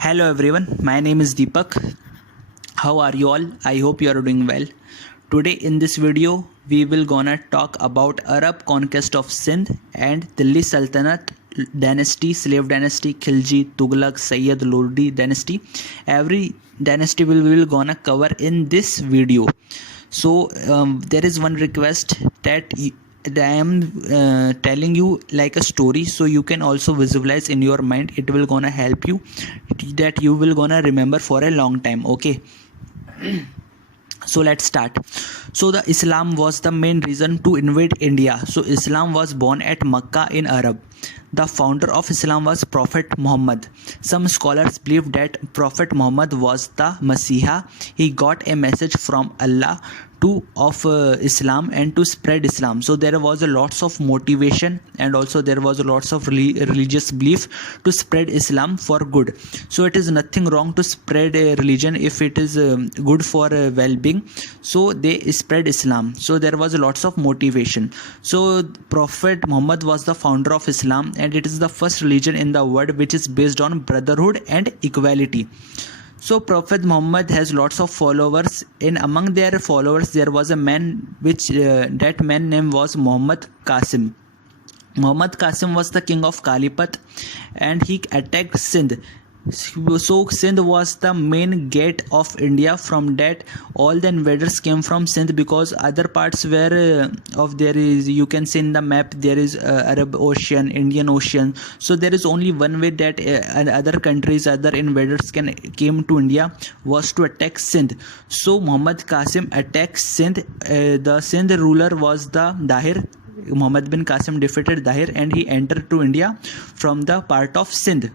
Hello everyone, my name is Deepak. How are you all? I hope you are doing well. Today in this video we will gonna talk about Arab conquest of Sindh and Delhi Sultanate dynasty, slave dynasty, Khilji, Tughlaq, Sayyid, Lodi dynasty. Every dynasty we will gonna cover in this video. So there is one request that I am telling you like a story, so you can also visualize in your mind. It will gonna help you that you will gonna remember for a long time. Okay. So let's start. So the Islam was the main reason to invade India. So Islam was born at Makkah in Arab. The founder of Islam was Prophet Muhammad. Some scholars believe that Prophet Muhammad was the Messiah. He got a message from Allah of Islam and to spread Islam. So there was a lots of motivation and also there was a lots of religious belief to spread Islam for good. So it is nothing wrong to spread a religion if it is good for well-being. So they spread Islam. So there was lots of motivation. So Prophet Muhammad was the founder of Islam, and it is the first religion in the world which is based on brotherhood and equality. So Prophet Muhammad has lots of followers, and among their followers there was a man which that man name was Muhammad Qasim. Muhammad Qasim was the king of Kalipat and he attacked Sindh. So Sindh was the main gate of India. From that all the invaders came from Sindh, because other parts where there is, you can see in the map, there is Arab Ocean, Indian Ocean. So there is only one way that other countries, other invaders came to India, was to attack Sindh. So Muhammad Qasim attacked Sindh. The Sindh ruler was the Dahir. Muhammad bin Qasim defeated Dahir and he entered to India from the part of Sindh.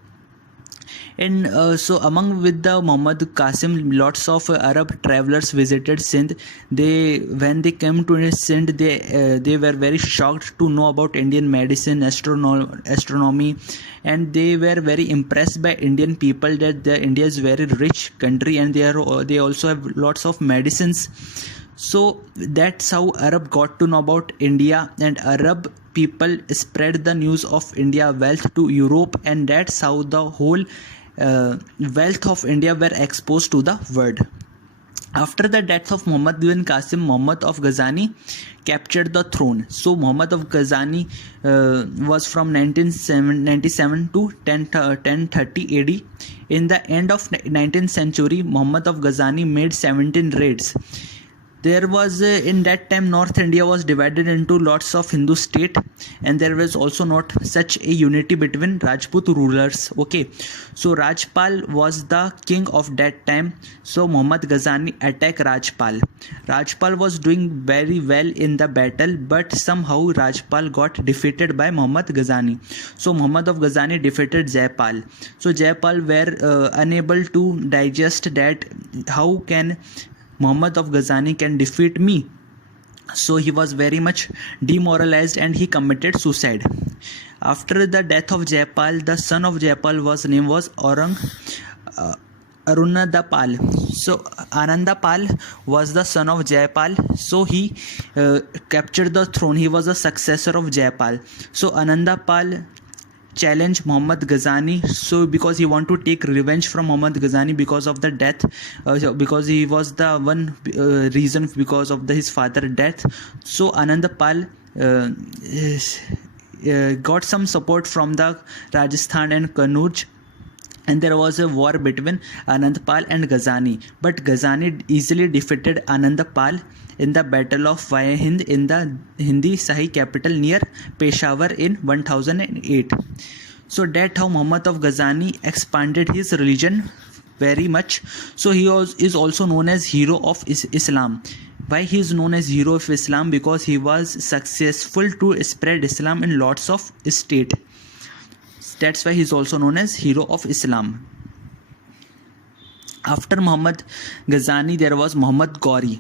And so among with the Muhammad Qasim, lots of Arab travelers visited Sindh. When they came to Sindh, they were very shocked to know about Indian medicine, astronomy, and they were very impressed by Indian people that India is very rich country and they also have lots of medicines. So that's how Arab got to know about India, and Arab people spread the news of India wealth to Europe, and that's how the whole wealth of India were exposed to the world. After the death of Muhammad bin Qasim, Muhammad of Ghazani captured the throne. So Muhammad of Ghazani was from 1997 to 1030 AD. In the end of 19th century, Muhammad of Ghazani made 17 raids. There was in that time North India was divided into lots of Hindu state, and there was also not such a unity between Rajput rulers. Okay, so Rajpal was the king of that time. So Muhammad Ghazani attacked Rajpal. Rajpal was doing very well in the battle, but somehow Rajpal got defeated by Muhammad Ghazani. So Muhammad of Ghazani defeated Jaipal. So Jaipal were unable to digest that how can Muhammad of Ghazani can defeat me. So he was very much demoralized and he committed suicide. After the death of Jaipal, the son of Jaipal name was Arunadapal. So Anandapal was the son of Jaipal. So he captured the throne. He was the successor of Jaipal. So Anandapal challenge Muhammad Ghazani, so because he want to take revenge from Muhammad Ghazani because of the death, because he was the one reason because of his father death. So Anandapal got some support from the Rajasthan and Kannauj, and there was a war between Anandpal and Ghazani, but Ghazani easily defeated Anandpal in the Battle of Vaya Hind in the Hindi Shahi capital near Peshawar in 1008. So that's how Muhammad of Ghazani expanded his religion very much. So he is also known as hero of Islam. Why he is known as hero of Islam? Because he was successful to spread Islam in lots of states. That's why he is also known as hero of Islam. After Muhammad Ghazani, there was Muhammad Ghori.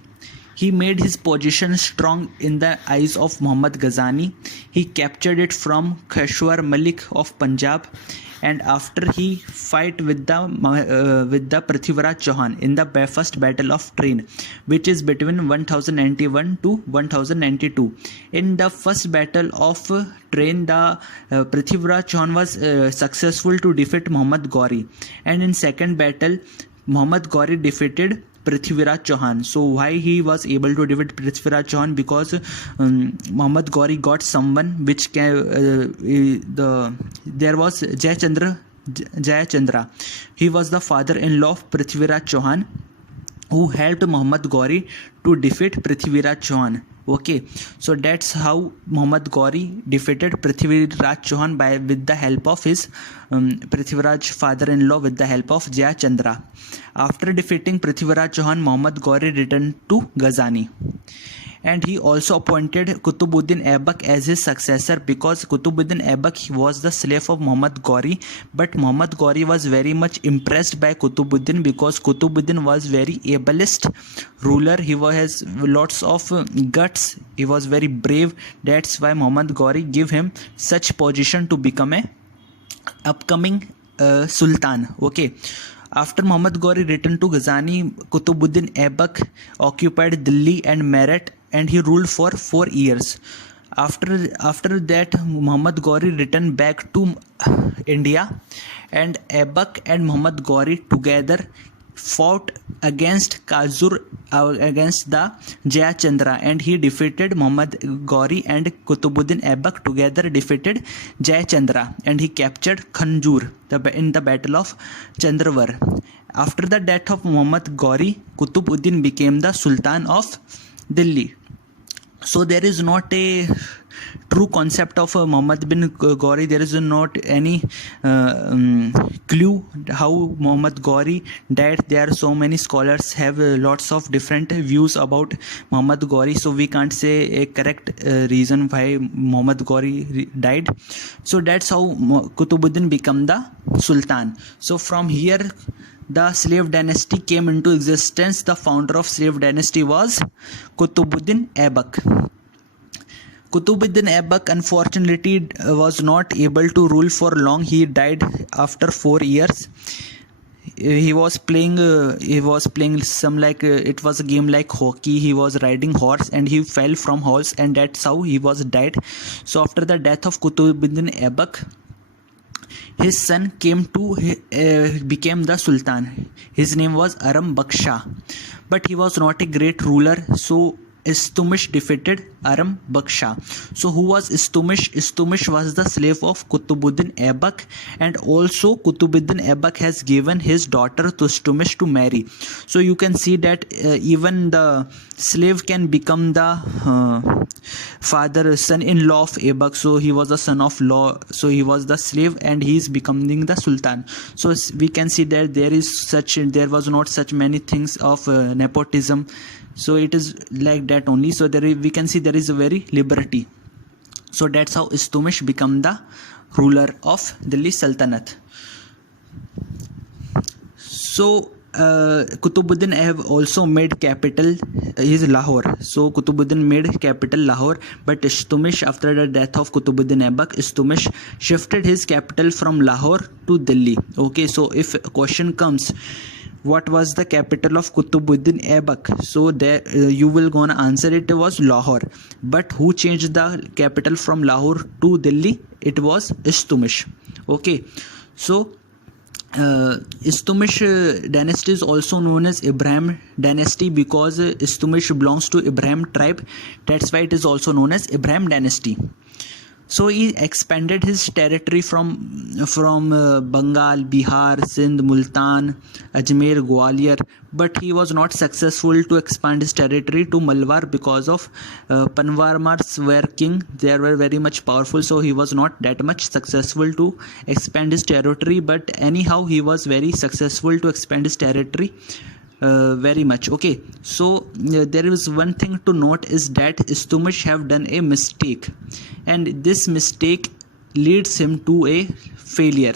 He made his position strong in the eyes of Muhammad Ghazani. He captured it from Kashwar Malik of Punjab, and after he fight with the Prithviraj Chauhan in the first battle of Train, which is between 1091 to 1092. In the first battle of Train, the Prithviraj Chauhan was successful to defeat Muhammad Ghori, and in second battle Muhammad Ghori defeated Prithviraj Chauhan. So why he was able to defeat Prithviraj Chauhan? Because Muhammad Ghori got someone which there was Jayachandra. He was the father-in-law of Prithviraj Chauhan, who helped Muhammad Ghori to defeat Prithviraj Chauhan. Okay, so that's how Muhammad Ghori defeated Prithviraj Chauhan with the help of his Prithviraj father-in-law, with the help of Jayachandra. After defeating Prithviraj Chauhan, Muhammad Ghori returned to Ghazni, and he also appointed Qutubuddin Aibak as his successor, because Qutubuddin Aibak was the slave of Muhammad Ghori, but Muhammad Ghori was very much impressed by Qutubuddin because Qutubuddin was very ablest ruler. He has lots of guts. He was very brave. That's why Muhammad Ghori gave him such position to become a upcoming sultan. Okay. After Muhammad Ghori returned to Ghazni, Qutubuddin Aibak occupied Delhi and Meerut, and he ruled for 4 years. After that, Muhammad Ghori returned back to India, and Aibak and Muhammad Ghori together fought against Kazur, against the Jayachandra, and he defeated Muhammad Ghori, and Qutubuddin Aibak together defeated Jayachandra, and he captured Khanjur in the battle of Chandravar. After the death of Muhammad Ghori, Qutubuddin became the Sultan of Delhi. So there is not a true concept of Muhammad bin Ghori. There is not any clue how Muhammad Ghori died. There are so many scholars have lots of different views about Muhammad Ghori, so we can't say a correct reason why Muhammad Ghori died. So that's how Qutubuddin became the Sultan. So from here the slave dynasty came into existence. The founder of slave dynasty was Qutubuddin Aibak. Qutubuddin Aibak unfortunately was not able to rule for long. He died after 4 years. He was playing some it was a game like hockey. He was riding horse and he fell from horse, and that's how he was died. So after the death of Qutubuddin Aibak, his son came to became the Sultan. His name was Aram Baksha, but he was not a great ruler. So Istumish defeated Aram Baksha. So who was Istumish? Istumish was the slave of Qutubuddin Aibak, and also Qutubuddin Aibak has given his daughter to Istumish to marry. So you can see that even the slave can become the son-in-law of Aibak. So he was a son of law, so he was the slave and he is becoming the Sultan. So we can see that there was not such many things of nepotism. So it is like that only. So we can see there is a very liberty. So that's how Istumish become the ruler of Delhi Sultanate. So Qutubuddin have also made capital is Lahore. So Qutubuddin made capital Lahore, but Istumish, after the death of Qutubuddin Aibak, Istumish shifted his capital from Lahore to Delhi. Okay, so if a question comes, what was the capital of Qutubuddin Aibak? So there you will gonna answer it was Lahore. But who changed the capital from Lahore to Delhi? It was Istumish. Okay, so Istumish dynasty is also known as Ibrahim dynasty because Istumish belongs to Ibrahim tribe. That's why it is also known as Ibrahim dynasty. So he expanded his territory from Bengal, Bihar, Sindh, Multan, Ajmer, Gwalior, but he was not successful to expand his territory to Malwar because of Panvarmars were king. They were very much powerful, so he was not that much successful to expand his territory. But anyhow, he was very successful to expand his territory. Very much. Okay, so there is one thing to note is that Istumish have done a mistake, and this mistake leads him to a failure.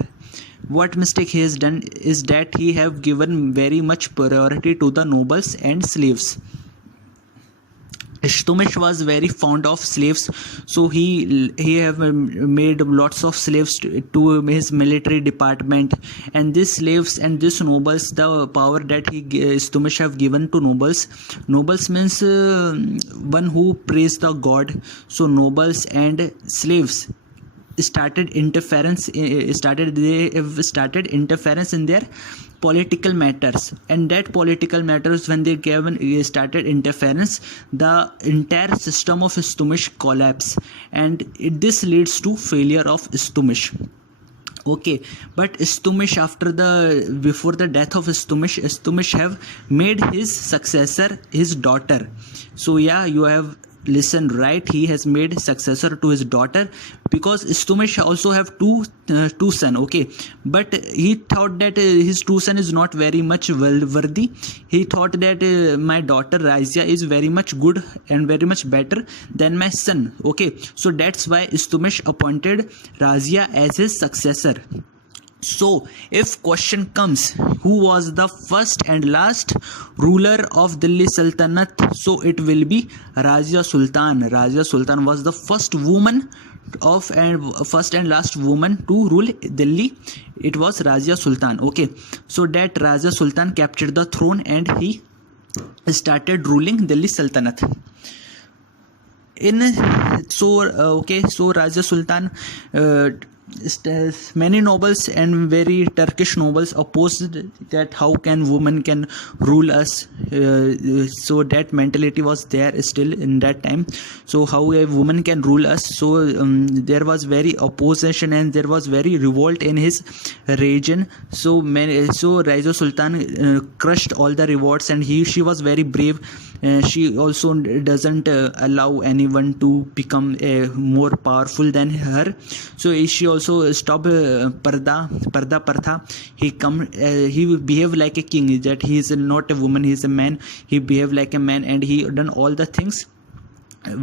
What mistake he has done is that he have given very much priority to the nobles and slaves. Ishtumish was very fond of slaves, so he have made lots of slaves to his military department. And these slaves and these nobles, the power that Ishtumish have given to nobles. Nobles means one who praise the god. So nobles and slaves started interference. They have started interference in their political matters, and that political matters, when they started interference, the entire system of Ishtumish collapse, and this leads to failure of Ishtumish. Okay, but Ishtumish, before the death of Ishtumish have made his successor his daughter. So yeah, you have listened right, he has made successor to his daughter, because Ishtumish also have two son. Okay, but he thought that his two son is not very much worthy. He thought that my daughter Razia is very much good and very much better than my son. Okay, so that's why Ishtumish appointed Razia as his successor. So if question comes, who was the first and last ruler of Delhi Sultanate, so it will be Razia Sultan. Razia Sultan was the first and last woman to rule Delhi. It was Razia Sultan. Okay, so that Razia Sultan captured the throne and he started ruling Delhi Sultanate. So Razia Sultan, many nobles and very Turkish nobles opposed that how can women can rule us. So that mentality was there still in that time. So how a woman can rule us? So there was very opposition and there was very revolt in his region. So Razia Sultan crushed all the revolts, and she was very brave. She also doesn't allow anyone to become more powerful than her. So she also stopped Parda Partha. He behaved like a king, that he is not a woman, he is a man. He behaved like a man, and he done all the things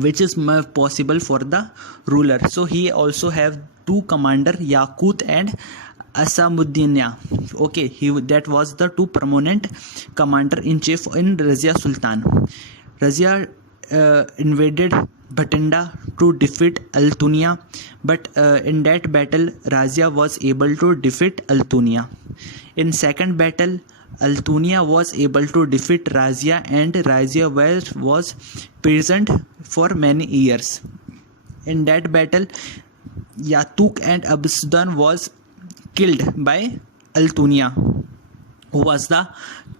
which is possible for the ruler. So he also have two commander, Yaqut and Asamuddin. Okay, that was the two prominent commander in chief in Razia Sultan. Razia invaded Bhatinda to defeat Altunia, but in that battle Razia was able to defeat Altunia. In second battle, Altunia was able to defeat Razia, and Razia was present for many years. In that battle, Yatuk and Absudan was killed by Altunia, who was the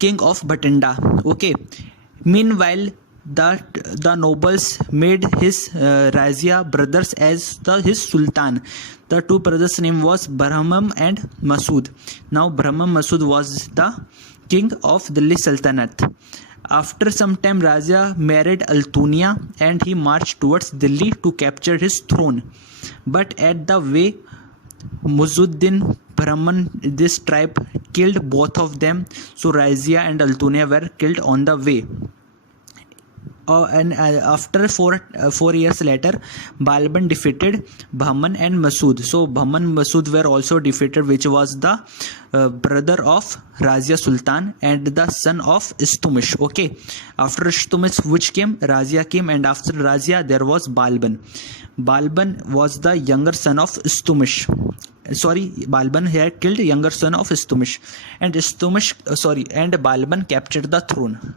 king of Bhatinda. Okay. Meanwhile, the nobles made his Razia brothers as his sultan. The two brothers' name was Brahman and Masood. Now Brahman Masood was the king of Delhi Sultanate. After some time, Razia married Altunia and he marched towards Delhi to capture his throne. But at the way, Muzuddin Brahman, this tribe, killed both of them. So Razia and Altunia were killed on the way. After 4 years later, Balban defeated Bahman and Masood. So Bahman and Masood were also defeated, which was the brother of Razia Sultan and the son of Ishtumish. Okay, after Ishtumish, which came? Razia came, and after Razia there was Balban. Balban was the younger son of Ishtumish. Balban had killed younger son of Ishtumish, and Balban captured the throne.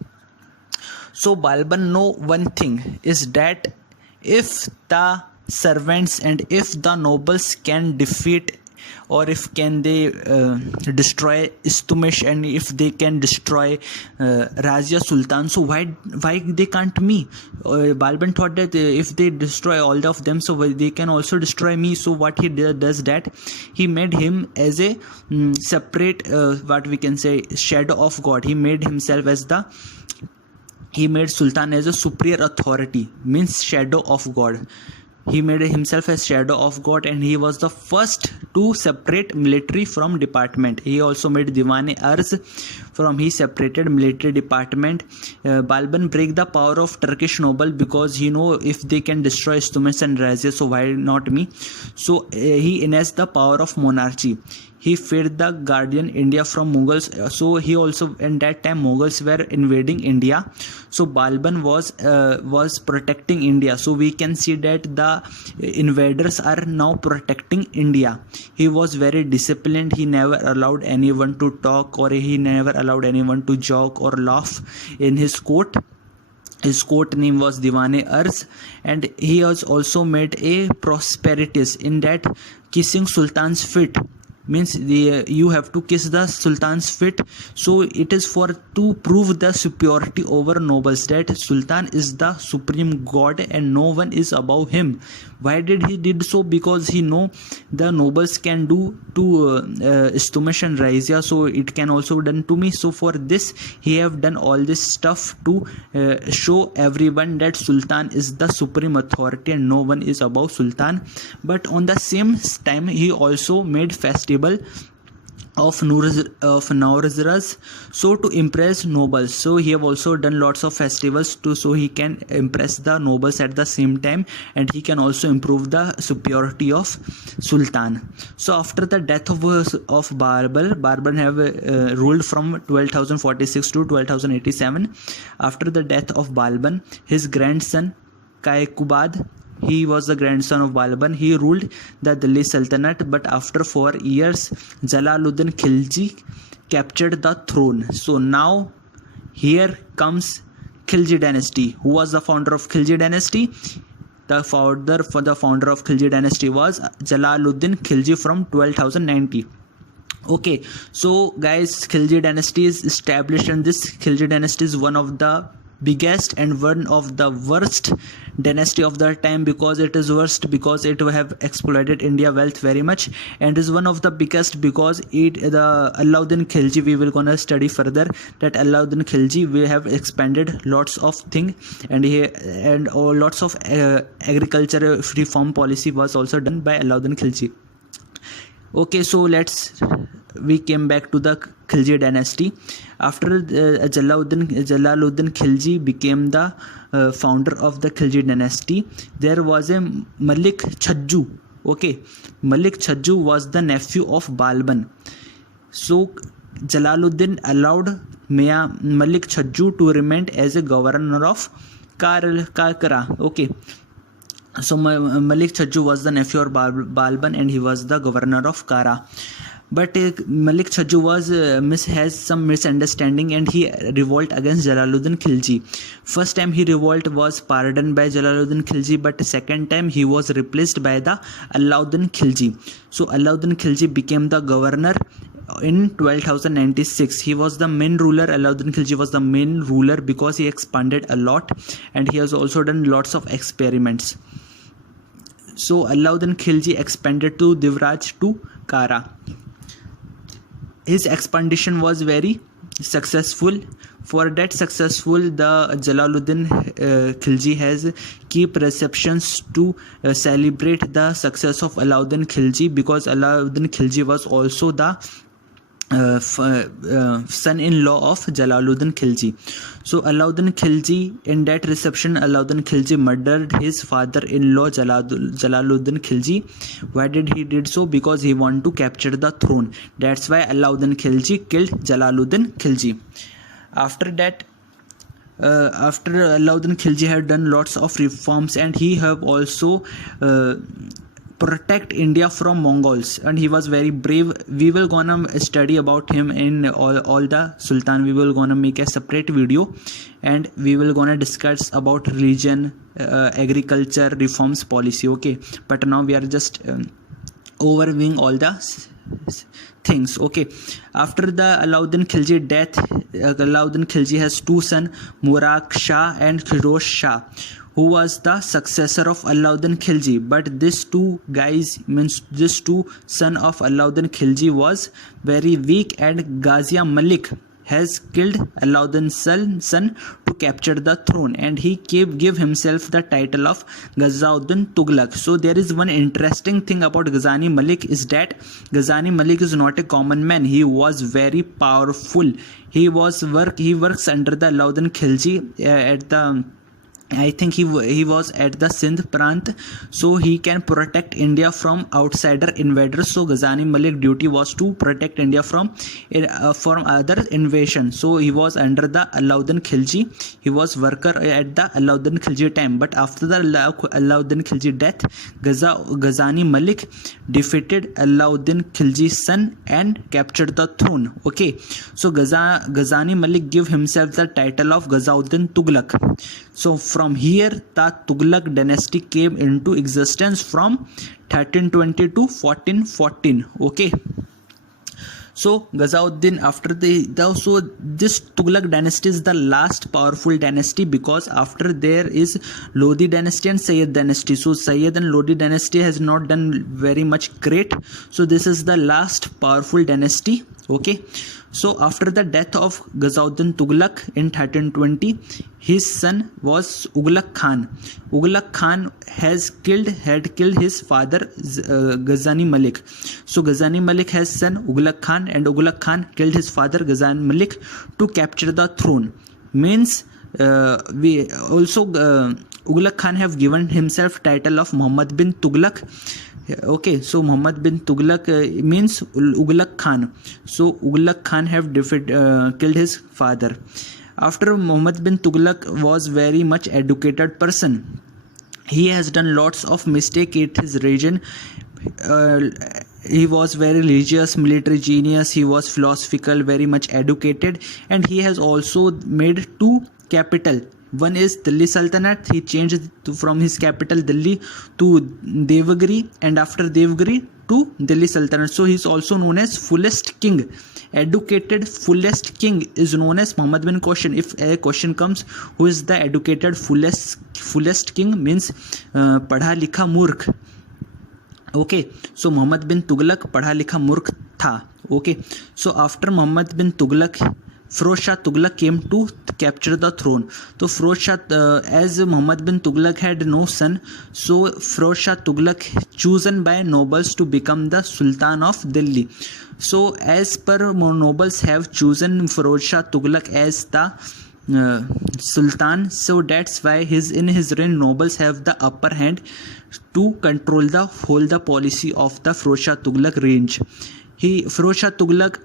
So Balban know one thing is that if the servants and if the nobles can defeat, or if can they destroy Ishtumish, and if they can destroy Razia Sultan, so why they can't me? Balban thought that if they destroy all of them, so they can also destroy me. So what he does that he made him as a separate what we can say shadow of God. He made Sultan as a superior authority, means shadow of God. He made himself as shadow of God, and he was the first to separate military from department. He also made Diwan-e-Arz from he separated military department. Balban break the power of Turkish noble because he know if they can destroy Ishtumish and Razia, so why not me? So he enhanced the power of monarchy. he fed the guardian India from Mughals. So he also, in that time Mughals were invading India, so Balban was protecting India. So we can see that the invaders are now protecting India. He was very disciplined. He never allowed anyone to talk, or he never allowed anyone to joke or laugh in his court. His court name was Diwane Arz, and he has also made a prosperities in that kissing Sultan's feet means you have to kiss the Sultan's feet. So it is for to prove the superiority over nobles, that Sultan is the supreme god and no one is above him. Why did he did so? Because he know the nobles can do to Istumesh and Raizia, so it can also done to me. So for this he have done all this stuff to show everyone that Sultan is the supreme authority and no one is above Sultan. But on the same time he also made festival of Nowruz, so to impress nobles. So he have also done lots of festivals to, so he can impress the nobles at the same time, and he can also improve the superiority of Sultan. So after the death of Barbal have ruled from 12,046 to 12,087. After the death of Balban, his grandson Kaikubad, he was the grandson of Balban, he ruled the Delhi Sultanate, but after 4 years Jalaluddin Khilji captured the throne. So now here comes Khilji dynasty. Who was the founder of Khilji dynasty? The founder of Khilji dynasty was Jalaluddin Khilji from 12,090. Okay, so guys, Khilji dynasty is established, and this Khilji dynasty is one of the biggest and one of the worst dynasty of that time. Because it is worst because it have exploited India wealth very much, and is one of the biggest because the Alauddin Khilji, we will gonna study further that Alauddin Khilji will have expanded lots of things, and lots of agriculture reform policy was also done by Alauddin Khilji. Okay, so we came back to the Khilji dynasty. After Jalaluddin Khilji became the founder of the Khilji dynasty, there was a Malik Chhajju. Okay, Malik Chhajju was the nephew of Balban. So Jalaluddin allowed Malik Chhajju to remain as a governor of Kara. Okay, so Malik Chhajju was the nephew of Balban, and he was the governor of Kara. But Malik Chhajju has some misunderstanding, and he revolt against Jalaluddin Khilji. First time he revolt was pardoned by Jalaluddin Khilji, but second time he was replaced by the Alauddin Khilji. So Alauddin Khilji became the governor in 12,096. He was the main ruler. Alauddin Khilji was the main ruler because he expanded a lot, and he has also done lots of experiments. So Alauddin Khilji expanded to Divraj to Kara. His expansion was very successful. For that successful, the Jalaluddin Khilji has keep receptions to celebrate the success of Alauddin Khilji, because Alauddin Khilji was also the son-in-law of Jalaluddin Khilji. So Alauddin Khilji, in that reception, Alauddin Khilji murdered his father-in-law Jalaluddin Khilji. Why did he did so? Because he wanted to capture the throne. That's why Alauddin Khilji killed Jalaluddin Khilji. After that, after Alauddin Khilji had done lots of reforms, and he have also protect India from Mongols, and he was very brave. We will gonna study about him in all the Sultan. We will gonna make a separate video, and we will gonna discuss about religion, agriculture, reforms, policy. Okay, but now we are just overviewing all the things. Okay, after the Alauddin Khilji death, Alauddin Khilji has two sons, Murad Shah and Firoz Shah, who was the successor of Alauddin Khilji. But these two guys, means these two son of Alauddin Khilji, was very weak, and Ghazia Malik has killed Alauddin's son to capture the throne, and he give himself the title of Ghazauddin Tughlaq. So there is one interesting thing about Ghazani Malik, is that Ghazani Malik is not a common man. He was very powerful. He works under the Alauddin Khilji at the I think he was at the Sindh Prant, so he can protect India from outsider invaders. So Ghazani Malik duty was to protect India from other invasion. So he was under the Alauddin Khilji. He was worker at the Alauddin Khilji time. But after the Alauddin Khilji death, Ghazani Malik defeated Alauddin Khilji's son and captured the throne. Okay, so Ghazani Malik gave himself the title of Ghazauddin Tughlaq. So from here the Tughlaq dynasty came into existence from 1320 to 1414. Okay, so Ghazauddin, after so this Tughlaq dynasty is the last powerful dynasty, because after there is Lodi dynasty and Sayyid dynasty. So Sayyid and Lodi dynasty has not done very much great. So this is the last powerful dynasty. Okay, so after the death of Ghazauddin Tughlaq in 1320, his son was Ughlaq Khan. Ughlaq Khan had killed his father Ghazani Malik. So Ghazani Malik has son Ughlaq Khan, and Ughlaq Khan killed his father Ghazani Malik to capture the throne. Means we also Ughlaq Khan have given himself title of Muhammad bin Tughlaq. Okay, so Muhammad bin Tughlaq means Ughlaq Khan. So Ughlaq Khan have killed his father. After Muhammad bin Tughlaq was very much educated person. He has done lots of mistake in his region. He was very religious, military genius. He was philosophical, very much educated, and he has also made two capital. One is Delhi Sultanate. He changed from his capital Delhi to Devagiri, and after Devagiri to Delhi Sultanate. So he is also known as fullest king. Educated fullest king is known as Muhammad bin Question. If a question comes, who is the educated fullest king, means padha likha murkh. Okay, so Muhammad bin Tughlaq padha likha murkh tha. Okay, so after Muhammad bin Tughlaq, Firoz Shah Tughlaq came to capture the throne. So Firoz Shah, as Muhammad bin Tughlaq had no son, so Firoz Shah Tughlaq chosen by nobles to become the Sultan of Delhi. So as per nobles have chosen Firoz Shah Tughlaq as the Sultan, so that's why in his reign nobles have the upper hand to control the policy of the Firoz Shah Tughlaq range. Firoz Shah Tughlaq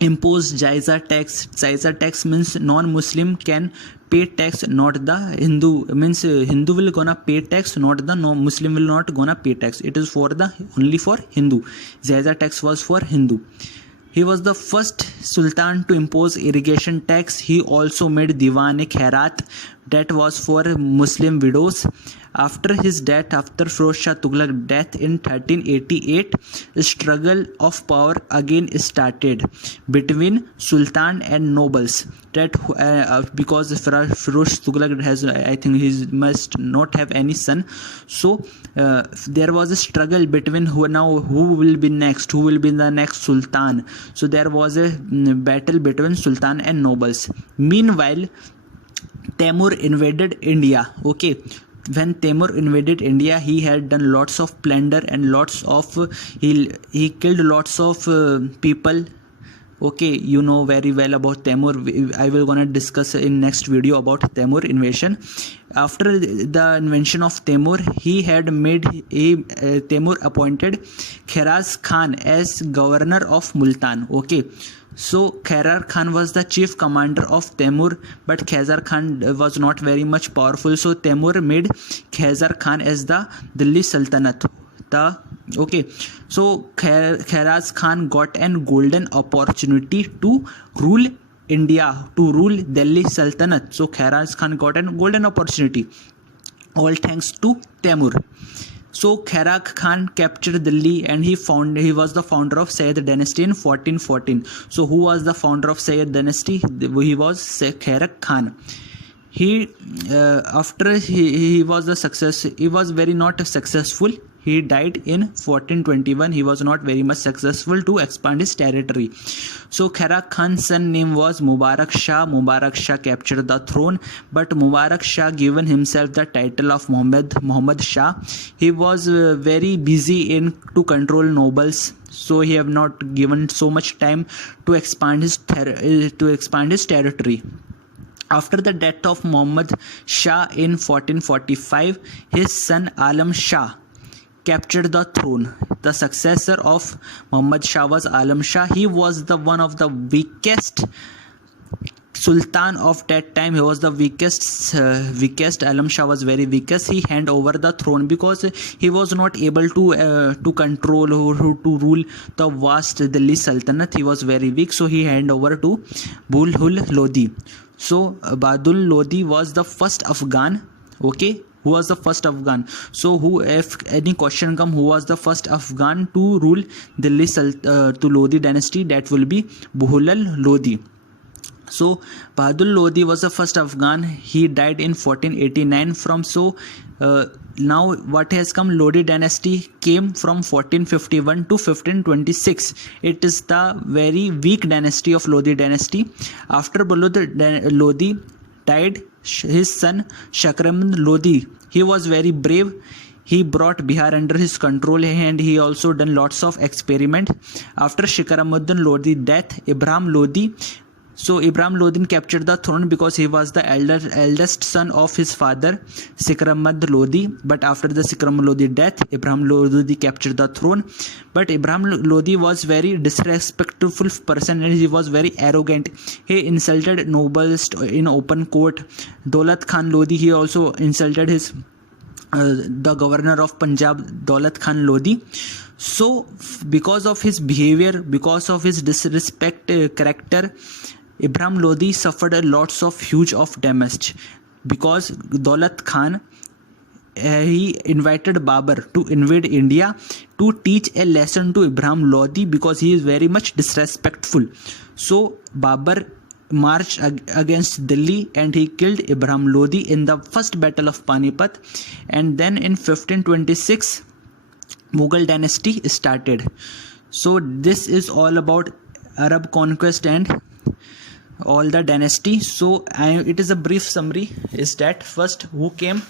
imposed Jaiza tax. Jaiza tax means non-Muslim can pay tax, not the Hindu. Means Hindu will gonna pay tax, not the Muslim will not gonna pay tax. It is only for Hindu. Jaiza tax was for Hindu. He was the first Sultan to impose irrigation tax. He also made Diwan-e-Khairat, that was for Muslim widows. After his death, after Firoz Shah Tughlaq's death in 1388, a struggle of power again started between Sultan and nobles. That because Firoz Tughlaq has, I think he must not have any son, so there was a struggle between who will be next, who will be the next Sultan. So there was a battle between Sultan and nobles. Meanwhile, Temur invaded India. Okay, when Temur invaded India, he had done lots of plunder and lots of he killed lots of people. Okay, you know very well about Temur. I will gonna discuss in next video about Temur invasion. After the invention of Temur, Temur appointed Kharaz Khan as governor of Multan. Okay, so Khairar Khan was the chief commander of Temur, but Khazar Khan was not very much powerful. So Temur made Khazar Khan as the Delhi Sultanate. Okay, so Kharaz Khan got an golden opportunity to rule India, to rule Delhi Sultanate. So Kharaz Khan got a golden opportunity, all thanks to Temur. So Khairar Khan captured Delhi, and he was the founder of Sayyid dynasty in 1414. So who was the founder of Sayyid dynasty? He was Khairar Khan. After he was very not successful. He died in 1421. He was not very much successful to expand his territory. So Khairar Khan's son name was Mubarak Shah. Mubarak Shah captured the throne, but Mubarak Shah given himself the title of Muhammad Shah. He was very busy to control nobles, so he have not given so much time to expand his territory. After the death of Muhammad Shah in 1445, his son Alam Shah captured the throne. The successor of Muhammad Shah was Alam Shah. He was the one of the weakest Sultan of that time. He was the weakest. Alam Shah was very weakest. He handed over the throne because he was not able to control or to rule the vast Delhi Sultanate. He was very weak, so he handed over to Bahadul Lodi. So Bahadul Lodi was the first Afghan. Okay, who was the first Afghan? So who, if any question come, who was the first Afghan to rule Delhi to Lodi dynasty? That will be Bahadul Lodi. So Bahadul Lodi was the first Afghan. He died in 1489. Now what has come, Lodi dynasty came from 1451 to 1526. It is the very weak dynasty of Lodi dynasty. After Bahadul Lodi died, his son Shakramand Lodi, he was very brave. He brought Bihar under his control and he also done lots of experiment. After Shikaramuddin Lodi's death, Ibrahim Lodi captured the throne because he was the eldest son of his father Shikramad Lodi. But after the Shikramad Lodi death, Ibrahim Lodi captured the throne. But Ibrahim Lodi was very disrespectful person and he was very arrogant. He insulted nobles in open court. Daulat Khan Lodi, he also insulted his the governor of Punjab, Daulat Khan Lodi. So because of his behavior, because of his disrespect character, Ibrahim Lodi suffered a lots of huge of damage because Daulat Khan he invited Babur to invade India to teach a lesson to Ibrahim Lodi because he is very much disrespectful. So Babur marched against Delhi and he killed Ibrahim Lodi in the first battle of Panipat. And then in 1526 Mughal dynasty started. So this is all about Arab conquest and all the dynasty. So it is a brief summary is that first who came,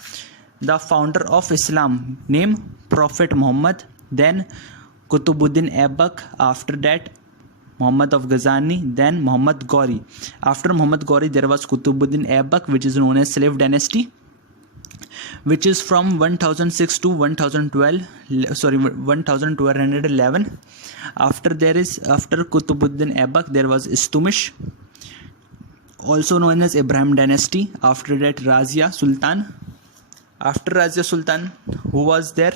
the founder of Islam, name Prophet Muhammad, then Qutbuddin Aibak, after that Muhammad of Ghazani, then Muhammad Ghori. After Muhammad Ghori there was Qutbuddin Aibak, which is known as slave dynasty, which is from 1006 to 1211. After Qutbuddin Aibak there was Istumish, also known as Ibrahim dynasty. After that Razia Sultan. After Razia Sultan, who was there?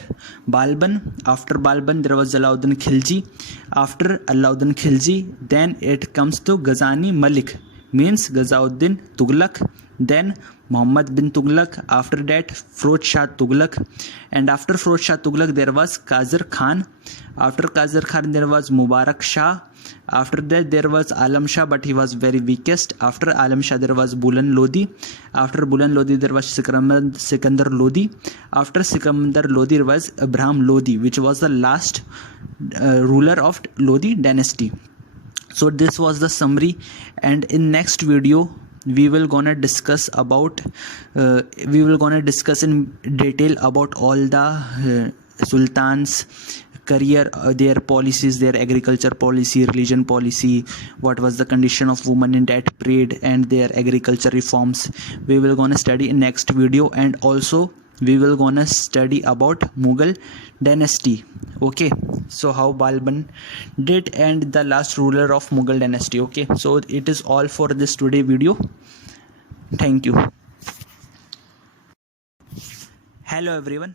Balban. After Balban there was Alauddin Khilji. After Alauddin Khilji, then it comes to Ghazani Malik, means Ghazauddin Tughlaq. Then Muhammad bin Tughlaq. After that Firoz Shah Tughlaq. And after Firoz Shah Tughlaq there was Khazar Khan. After Khazar Khan there was Mubarak Shah. After that there was Alam Shah, but he was very weakest. After Alam Shah there was Bulan Lodi. After Bulan Lodi there was Sikandar Lodi. After Sikandar Lodi there was Ibrahim Lodi, which was the last ruler of Lodi dynasty. So this was the summary, and in next video we will gonna discuss in detail about all the sultans career, their policies, their agriculture policy, religion policy, what was the condition of women in that period, and their agriculture reforms. We will gonna study in next video, and also we will gonna study about Mughal dynasty. Okay, so how Balban did and the last ruler of Mughal dynasty. Okay, so it is all for this today video. Thank you. Hello everyone.